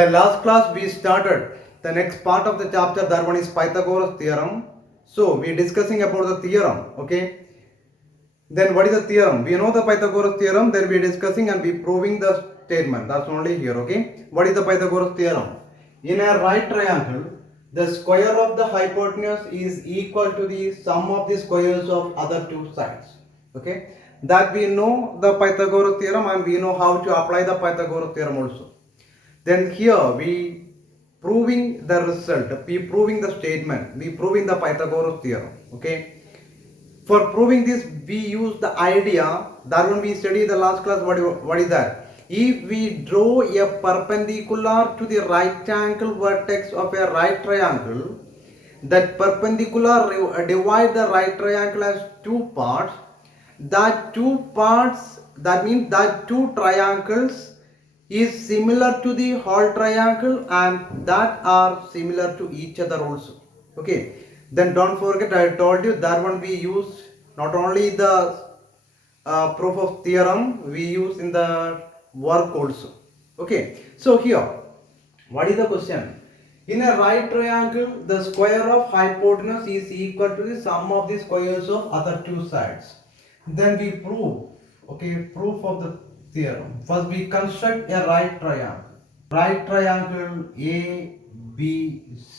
The last class we started the next part of the chapter, that one is Pythagoras theorem. So we are discussing about the theorem. Okay, then what is the theorem? We know the Pythagoras theorem, then we are discussing and we proving the statement. That's only here. Okay, what is the Pythagoras theorem? In a right triangle, the square of the hypotenuse is equal to the sum of the squares of other two sides. Okay, that we know the Pythagoras theorem and we know how to apply the Pythagoras theorem also. Then here we proving the result, we proving the statement, we proving the Pythagoras theorem. Okay, for proving this we use the idea that when we studied the last class. What is that? If we draw a perpendicular to the right angle vertex of a right triangle, that perpendicular divide the right triangle as two parts, that two parts, that means that two triangles is similar to the whole triangle and that are similar to each other also. Okay, then don't forget I told you that one we use not only the proof of theorem, we use in the work also. Okay, so here what is the question? In a right triangle, the square of hypotenuse is equal to the sum of the squares of other two sides. Then we prove, okay, proof of the theorem. First we construct a right triangle. Right triangle ABC.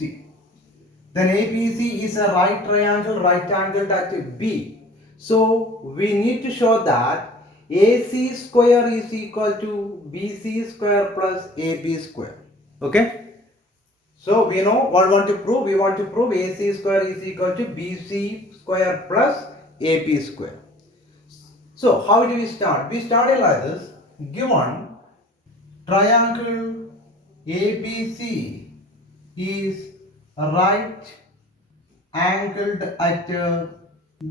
Then ABC is a right triangle, right angled at B. So we need to show that AC square is equal to BC square plus AB square. Okay. So we know what we want to prove. We want to prove AC square is equal to BC square plus AB square. So how do we start? We started like this. Given triangle ABC is right angled at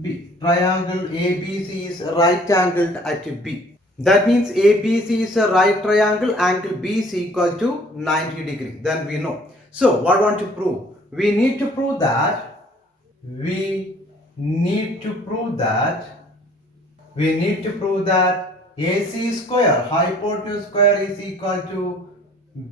B. Triangle ABC is right angled at B. That means ABC is a right triangle, angle B is equal to 90 degree. Then we know. So what we want to prove? We need to prove that AC square, hypotenuse square is equal to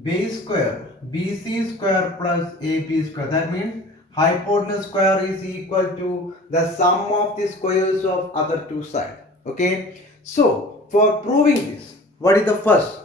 base square, BC square plus AB square. That means hypotenuse square is equal to the sum of the squares of other two sides. Okay. So for proving this, what is the first?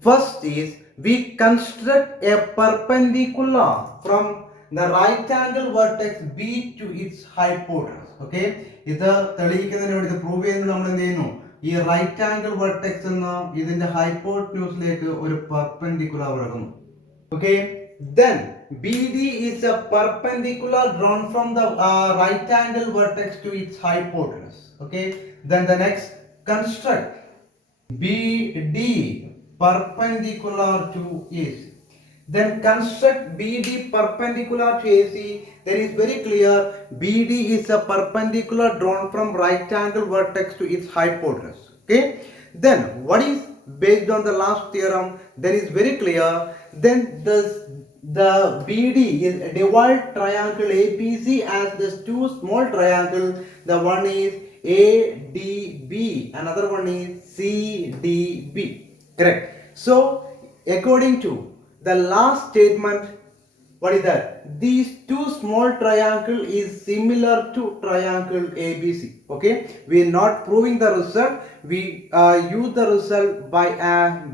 First is we construct a perpendicular from the right angle vertex B to its hypotenuse. Okay, ഇത് തെളിയിക്കുന്നതിന് വേണ്ടി ഇത് prove ചെയ്യുന്നതിന് നമ്മൾ എന്ത് ചെയ്യുന്നു? ഈ right angle vertex എന്ന ഇതിന്റെ ഹൈപ്പോട്ന്യൂസിലേക്ക് ഒരു perpendicular വരക്കുന്നു. Okay, then BD is a perpendicular drawn from the right angle vertex to its hypotenuse. Okay, then the next construct BD perpendicular to AC. Then construct BD perpendicular to AC. Then is very clear BD is a perpendicular drawn from right angle vertex to its hypotenuse. Okay, then what is based on the last theorem? Then is very clear. Then the BD is divide triangle APC as the two small triangle. The one is ADB, another one is CDB. Correct. So according to the last statement, what is that? These two small triangle is similar to triangle ABC. Okay, we are not proving the result. We use the result by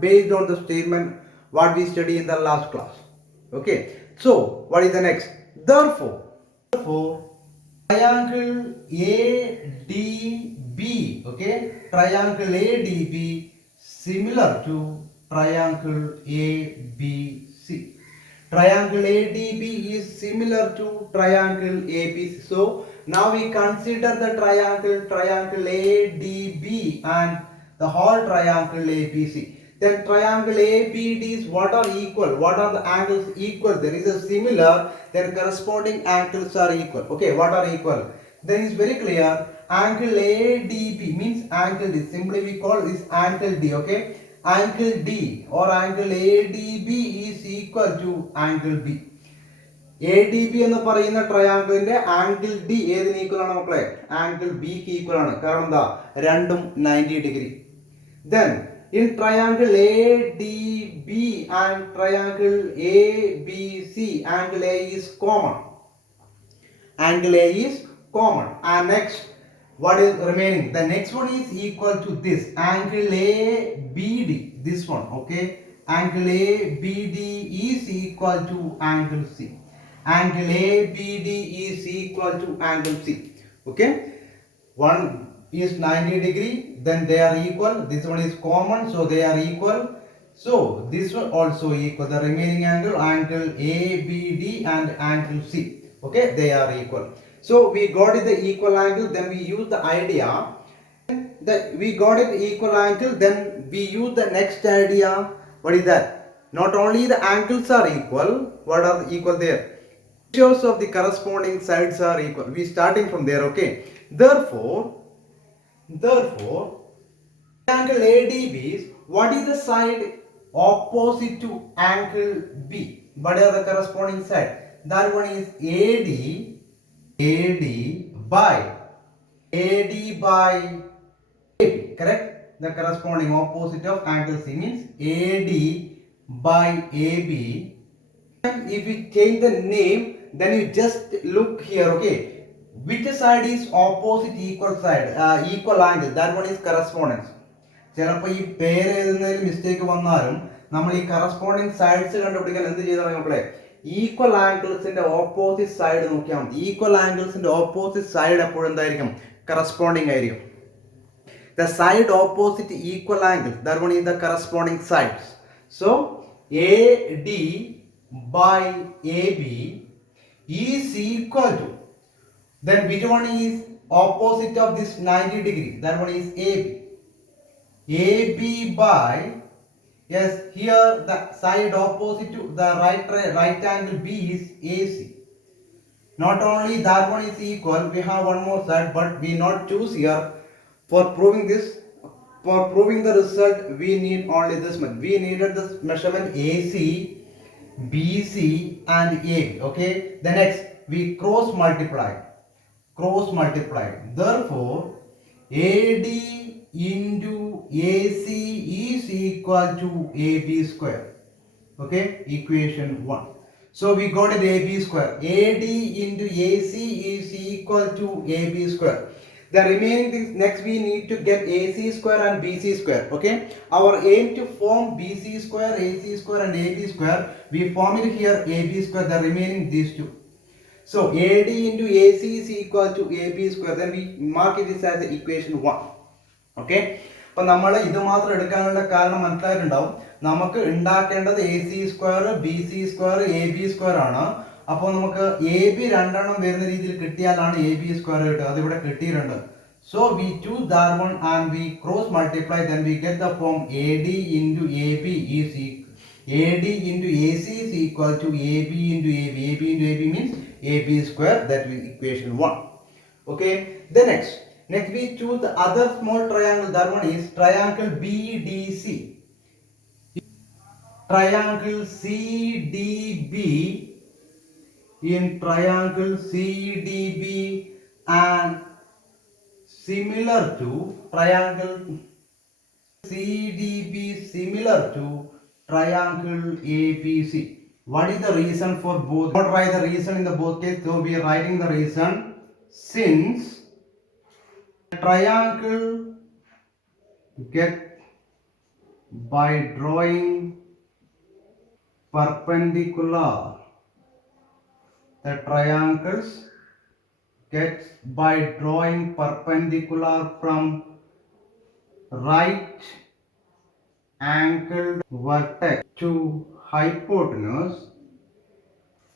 based on the statement what we studied in the last class. Okay, so what is the next? Therefore triangle ADB, okay, triangle ADB similar to triangle ABC. Triangle ADB is similar to triangle ABC. So now we consider the triangle ADB and the whole triangle ABC. Then triangle ABDs, what are equal? What are the angles equal? There is a similar, then corresponding angles are equal. Okay, what are equal? Then it's very clear. Angle ADB means angle D. Simply we call this angle D. Okay, angle D or angle ADB is equal to angle B. ADB എന്ന് പറയുന്ന ട്രയാങ്കിളിന്റെ angle D ഏതിന് equal ആണ് മക്കളെ? Angle ബിക്ക് equal ആണ്. കാരണം എന്താ? രണ്ടും 90 degree. Then In triangle ADB and triangle ABC, angle A is common. Angle A is common. And next, what is remaining? The next one is equal to this angle ABD. This one, okay? Angle ABD is equal to angle C. Angle ABD is equal to angle C. Okay? One is 90 degree, then they are equal. This one is common, so they are equal. So this one also equal. The remaining angle, angle ABD and angle C. Okay, they are equal. So we got it the equal angle, then we use the idea. We got it equal angle, then we use the next idea. What is that? Not only the angles are equal, what are equal there? Ratios of the corresponding sides are equal. We starting from there, okay? Therefore, angle ADB is, what is the side opposite to angle B? What are the corresponding side? That one is AD by AB, correct? The corresponding opposite of angle C means AD by AB. If you change the name, then you just look here, okay? Which side is opposite equal side, equal angle? That one is correspondence. ചിലപ്പോൾ ഈ പേര് എഴുതുന്നതിൽ mistake വന്നാലും നമ്മൾ ഈ corresponding sides കണ്ടുപിടിക്കാൻ എന്ത് ചെയ്താൽ മക്കളെ ഈക്വൽ ആംഗിൾസിന്റെ ഓപ്പോസിറ്റ് സൈഡ് നോക്കിയാൽ മതി. ഈക്വൽ ആംഗിൾസിന്റെ ഓപ്പോസിറ്റ് സൈഡ് എപ്പോഴും എന്തായിരിക്കും? കറസ്പോണ്ടിങ് ആയിരിക്കും. The side opposite equal angles, that one is the corresponding sides. So AD by AB is equal to, then which one is opposite of this 90 degree? That one is AB. AB by, yes, here the side opposite to the right angle B is AC. Not only that one is equal, we have one more side, but we not choose here. For proving this, for proving the result, we need only this much. We needed this measurement AC, BC and AB. Okay. The next we cross multiply. Therefore, AD into AC is equal to AB square. Okay. Equation 1. So we got it AB square. AD into AC is equal to AB square. The remaining things, next we need to get AC square and BC square. Okay. Our aim to form BC square, AC square and AB square. We form it here AB square. The remaining these two. So AD into AC is equal to AB square. Then we mark it as equation 1. Okay. അപ്പോൾ നമ്മൾ ഇത് മാത്രം എടുക്കാനുള്ള കാരണം മനസ്സിലായിട്ടുണ്ടാവും. നമുക്ക് ഉണ്ടാക്കേണ്ടത് AC square, BC square, AB square ആണ്. അപ്പോൾ നമുക്ക് AB രണ്ടെണ്ണം വരുന്ന രീതിയിൽ കിട്ടിയാലാണ് AB സ്ക്വയർ കിട്ടുക. അതിവിടെ കിട്ടിയിട്ടുണ്ട്. So we choose that one and we cross multiply, then we get the form AD into AB is AD into AC is equal to AB into AB. AB into AB means AB square. That is equation 1. Okay. The next we choose the other small triangle. That one is triangle BDC. Triangle CDB. In triangle CDB and similar to triangle CDB similar to triangle ABC. What is the reason for both? Not write the reason in the both case, so we are writing the reason. Since triangle get by drawing perpendicular, the triangles get by drawing perpendicular from right angled vertex to hypotenuse.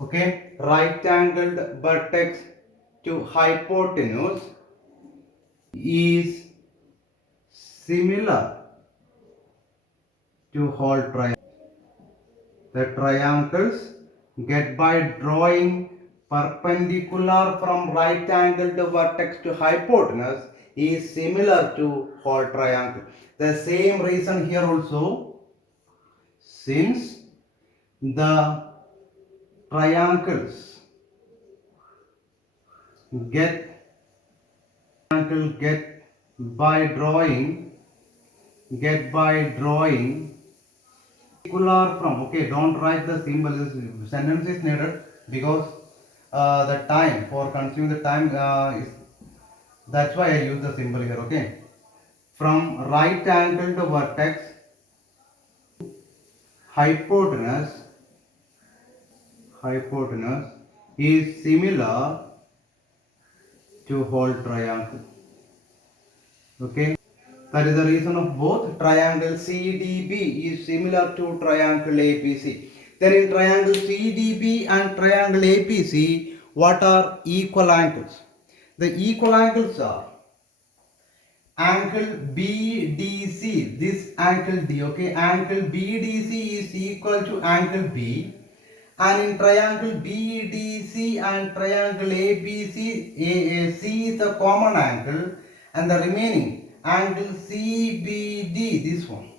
Okay, right angled vertex to hypotenuse is similar to whole triangle. The triangles get by drawing perpendicular from right angled vertex to hypotenuse is similar to whole triangle. The same reason here also. Since the triangles get by drawing get by drawing particular from. Okay, don't write the symbol. This sentence is needed because the time for consuming the time is, that's why I use the symbol here. Okay, from right angle to vertex, hypotenuse is similar to whole triangle. Okay, that is the reason of both triangle CDB is similar to triangle APC. Then in triangle CDB and triangle APC, what are equal angles? The equal angles are angle BDC, this angle D, okay, angle BDC is equal to angle B, and in triangle BDC and triangle ABC, AC is the common angle, and the remaining angle CBD, this one,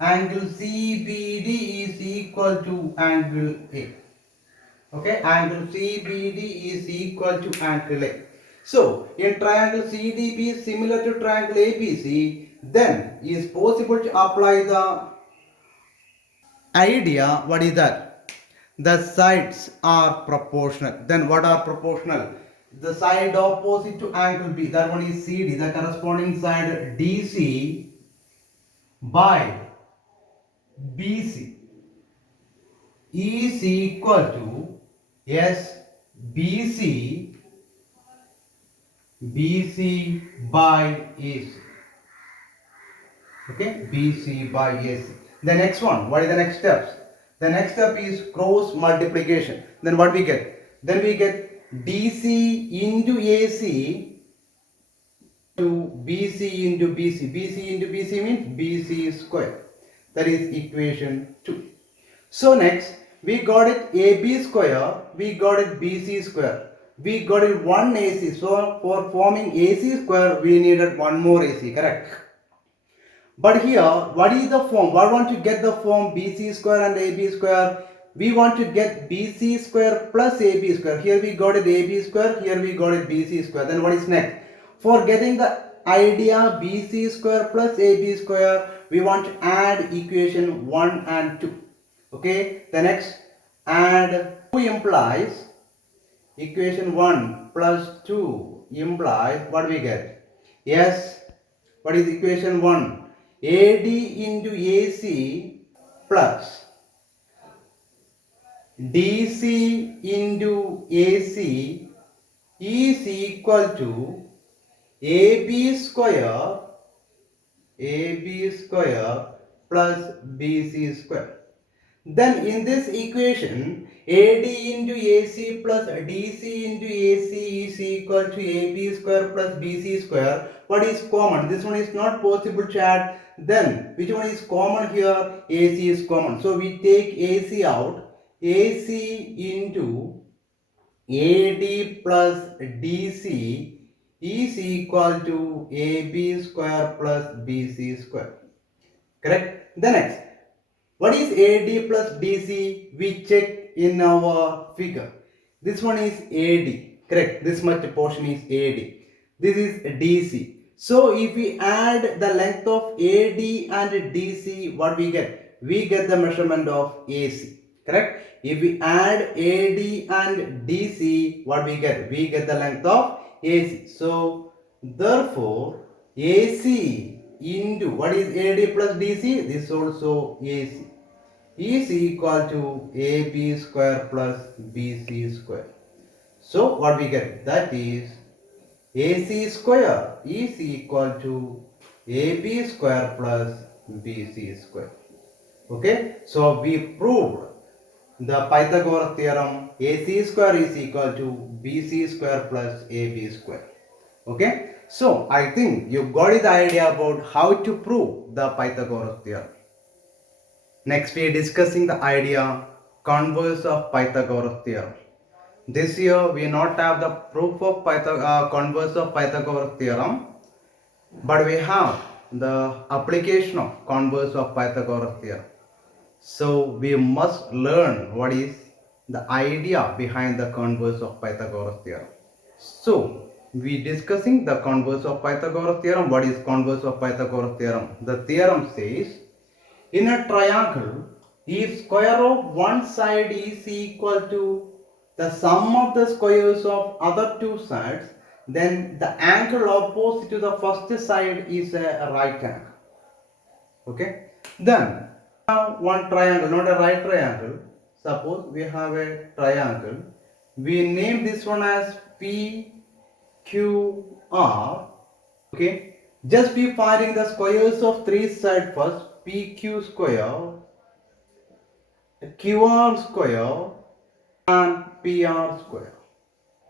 angle CBD is equal to angle A. Okay, angle CBD is equal to angle A. So, in triangle CDB is similar to triangle ABC, then is possible to apply the idea. What is that? The sides are proportional. Then what are proportional? The side opposite to angle B, that one is CD, the corresponding side DC by BC is equal to SBC by AC. Okay, BC by AC. The next one, what is the next steps? The next step is cross multiplication. Then what we get? Then we get DC into AC to BC into BC. BC into BC means BC square. That is equation 2. So next, we got it AB square, we got it BC square. We got it one AC. So for forming AC square, we needed one more AC, correct? But here, what is the form? What want to get the form BC square and AB square? We want to get BC square plus AB square. Here we got it AB square, here we got it BC square. Then what is next? For getting the idea BC square plus AB square, we want to add equation 1 and 2. Okay, the next, add 2 implies equation 1 plus 2 implies what we get? Yes, what is equation 1? AD into AC plus DC into AC is equal to AB square plus BC square. Then in this equation, AD into AC plus DC into AC is equal to AB square plus BC square. What is common? This one is not possible to add. Then which one is common here? AC is common. So we take AC out. AC into AD plus DC is equal to AB square plus BC square. Correct? The next, what is AD plus DC? We check in our figure. This one is AD. Correct. This much portion is AD. This is DC. So if we add the length of AD and DC, what we get? We get the measurement of AC. Correct. If we add AD and DC, what we get? We get the length of AC. So therefore, AC into what is AD plus DC? This also AC is equal to AB square plus BC square. So what we get? That is AC square is equal to AB square plus BC square. Okay, so we proved the Pythagoras theorem. AC square is equal to BC square plus AB square. Okay, so I think you got the idea about how to prove the Pythagoras theorem. Next we are discussing the idea converse of Pythagoras theorem. This year we not have the proof of converse of Pythagoras theorem, but we have the application of converse of Pythagoras theorem. So we must learn what is the idea behind the converse of Pythagoras theorem. So we discussing the converse of Pythagoras theorem. What is converse of Pythagoras theorem? The theorem says, in a triangle, if square of one side is equal to the sum of the squares of other two sides, then the angle opposite to the first side is a right angle. Okay. Then one triangle, not a right triangle. Suppose we have a triangle. We name this one as PQR. Okay. Just be finding the squares of three sides first. PQ square, QR square, and PR square.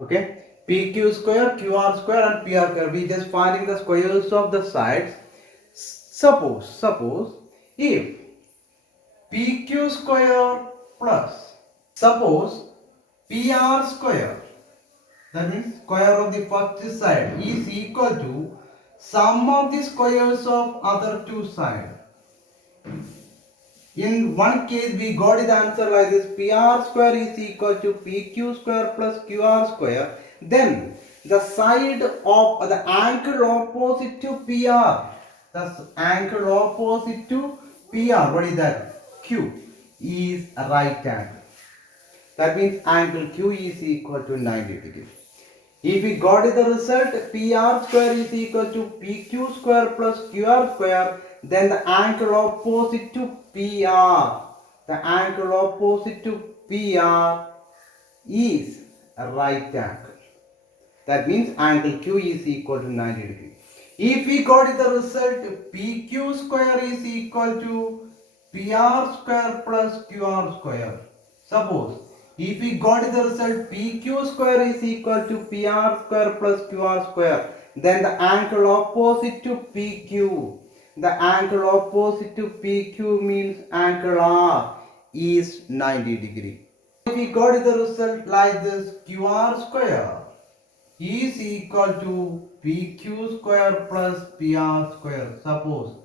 Okay. PQ square, QR square, and PR square. We just finding the squares of the sides. Suppose if PQ square plus, suppose PR square, that means square of the first side, is equal to sum of the squares of other two sides. In one case we got the answer like this: PR square is equal to PQ square plus QR square. Then the side of the angle opposite to PR, the angle opposite to PR, what is that? Q is a right angle. That means angle Q is equal to 90 degrees. If we got the result PR square is equal to PQ square plus QR square, then the angle opposite to PR, the angle opposite to PR is a right angle. That means angle Q is equal to 90 degrees. If we got the result PQ square is equal to PR square plus QR square, suppose if we got the result PQ square is equal to PR square plus QR square, then the angle opposite to PQ, the angle opposite to PQ means angle R is 90 degree. If we got the result like this, QR square is equal to PQ square plus PR square. Suppose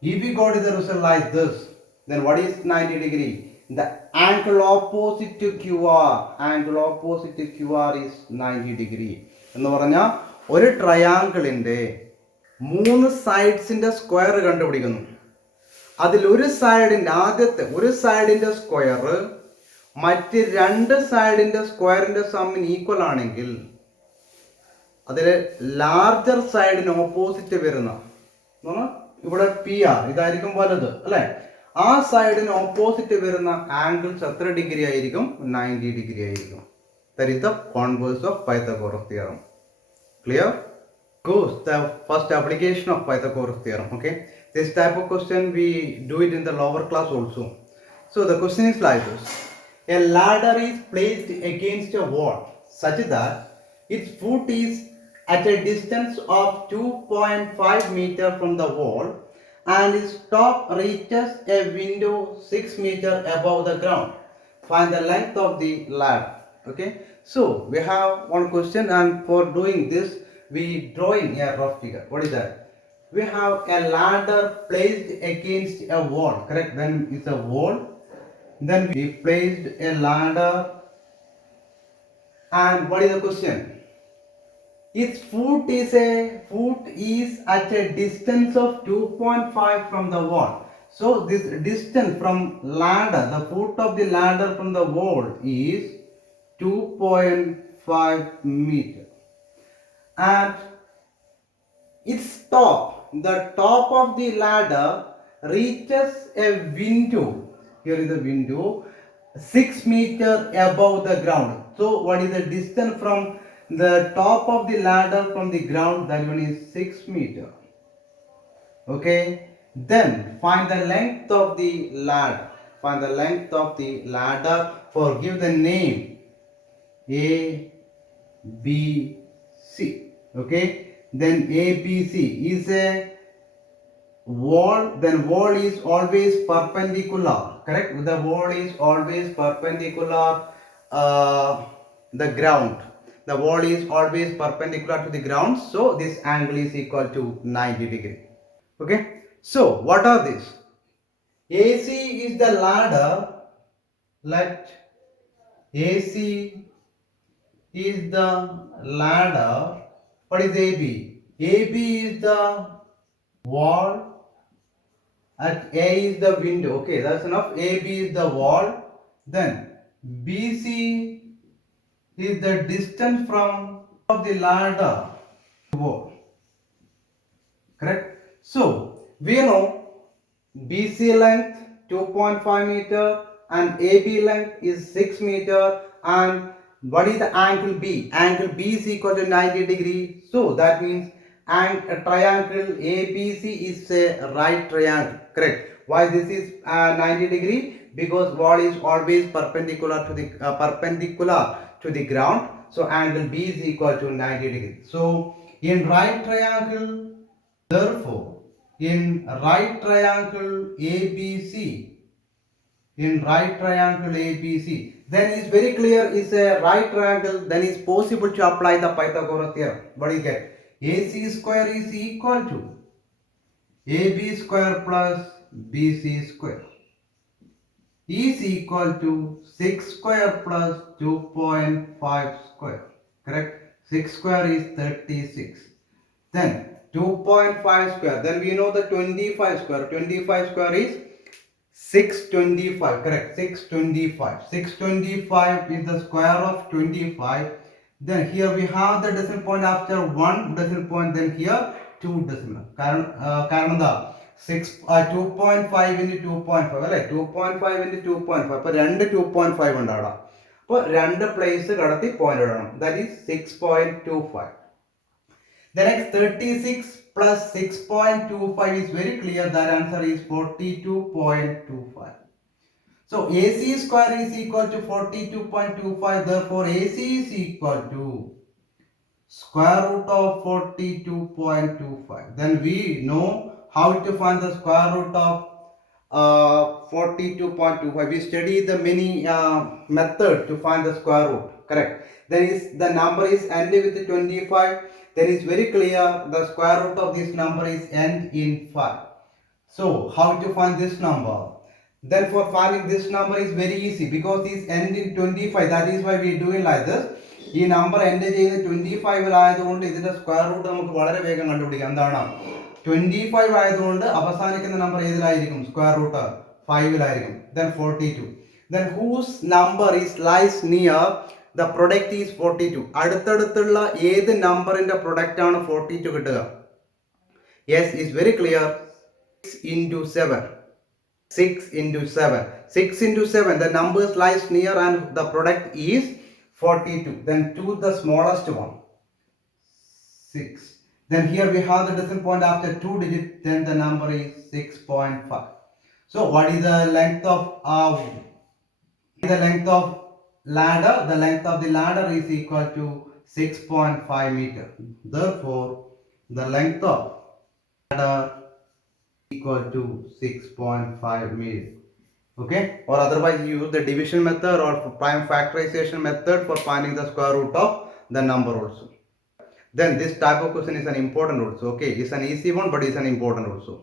if we got the result like this, then what is 90 degree? The angle opposite to QR, angle opposite to QR is 90 degree. എന്ന് പറഞ്ഞാൽ ഒരു ട്രയാങ്കിളിൻ്റെ മൂന്ന് സൈഡ്സിൻ്റെ square കണ്ടുപിടിക്കുന്നു. അതിൽ ഒരു സൈഡിൻ്റെ ആദ്യത്തെ ഒരു സൈഡിൻ്റെ square മറ്റ് രണ്ട് സൈഡിൻ്റെ സ്ക്വയറിൻ്റെ സമ്മിന് ഈക്വൽ ആണെങ്കിൽ അതിൽ ലാർജർ സൈഡിന് ഓപ്പോസിറ്റ് വരുന്ന ഇവിടെ പി ആർ ഇതായിരിക്കും വലുത് അല്ലേ, ആ സൈഡിന് ഓപ്പോസിറ്റ് വരുന്ന ആംഗിൾസ് എത്ര ഡിഗ്രി ആയിരിക്കും? 90 ഡിഗ്രി ആയിരിക്കും. That is the converse of Pythagoras theorem. Clear? Goes the first application of Pythagoras theorem. Okay, this type of question we do it in the lower class also. So the question is like this: a ladder is placed against a wall such that its foot is at a distance of 2.5 meter from the wall and its top reaches a window 6 meter above the ground. Find the length of the ladder. Okay, so we have one question, and for doing this we drawing a rough figure. What is that? We have a ladder placed against a wall, correct? Then it's a wall, then we placed a ladder, and what is the question? Its foot is at a distance of 2.5 from the wall. So this distance from ladder, the foot of the ladder from the wall is 2.5 meter. And its top, the top of the ladder reaches a window. Here is the window 6 meter above the ground. So what is the distance from the top of the ladder from the ground? That one is 6 meter. Okay, then find the length of the ladder. Find the length of the ladder. For give the name A, B, C. Okay, then ABC is a wall, then wall is always perpendicular, correct? The wall is always perpendicular the ground. The wall is always perpendicular to the ground, so this angle is equal to 90 degree. Okay, so what are these? AC is the ladder. Let AC is the ladder What is AB? AB is the wall and A is the window. Okay, that's enough. AB is the wall. Then BC is the distance from the ladder to wall. Correct? So we know BC length 2.5 meter and AB length is 6 meter, and what is the angle B? Angle B is equal to 90 degree. So that means a triangle ABC is a right triangle. Correct? Why this is 90 degree? Because wall is always perpendicular to the ground. So angle B is equal to 90 degree. So in right triangle, therefore in right triangle ABC, then it's very clear it's a right triangle, then it's possible to apply the Pythagoras theorem. What do you get? AC square is equal to AB square plus BC square is equal to 6 square plus 2.5 square. Correct? 6 square is 36. Then 2.5 square. Then we know the 25 square. 25 square is 625. Correct? 625. 625 is the square of 25. Then here we have the decimal point after 1 decimal point. Then here 2 decimal. കാരണം എന്താ 2.5 into 2.5 അല്ലേ 2.5 into 2.5 അപ്പോൾ രണ്ട് 2.5 ഉണ്ട് അവിടെ അപ്പോൾ രണ്ട് place കടത്തി പോയിന്റ് ഇടണം that is 6.25. The next 36 plus 6.25 is very clear. That answer is 42.25. So AC square is equal to 42.25. Therefore AC is equal to square root of 42.25. Then we know how to find the square root of 42.25. We study the many method to find the square root. Correct? Then is the number is ending with 25. Then it's very clear the square root of this number is end in 5. So how to find this number? Then for finding this number is very easy because it's end in 25. That is why we do it like this. ഈ number end ചെയ്യുന്ന 25 ആയതുകൊണ്ട് ഇതിന്റെ square root നമുക്ക് വളരെ വേഗം കണ്ടുപിടിക്കാം. എന്താണ് 25 ആയതുകൊണ്ട് അവസാനിക്കുന്ന നമ്പർ ഏതിലായിരിക്കും? Square root 5 then 42. Then whose number is lies near the product is 42. അടുത്തടുത്തുള്ള ഏത് നമ്പറിന്റെ പ്രൊഡക്റ്റ് ആണ് 42 കിട്ടുക? Yes, is very clear. 6 into 7. 6 into 7. 6 into 7. The numbers lies near and the product is 42. Then 2 the smallest one. 6. Then here we have the decimal point after 2 digits. Then the number is 6.5. So what is the length of ladder? The length of the ladder is equal to 6.5 meter. Therefore, the length of ladder equal to 6.5 meter. Okay, or otherwise you use the division method or prime factorization method for finding the square root of the number also. Then this type of question is an important also. Okay, it's an easy one, but it's an important also.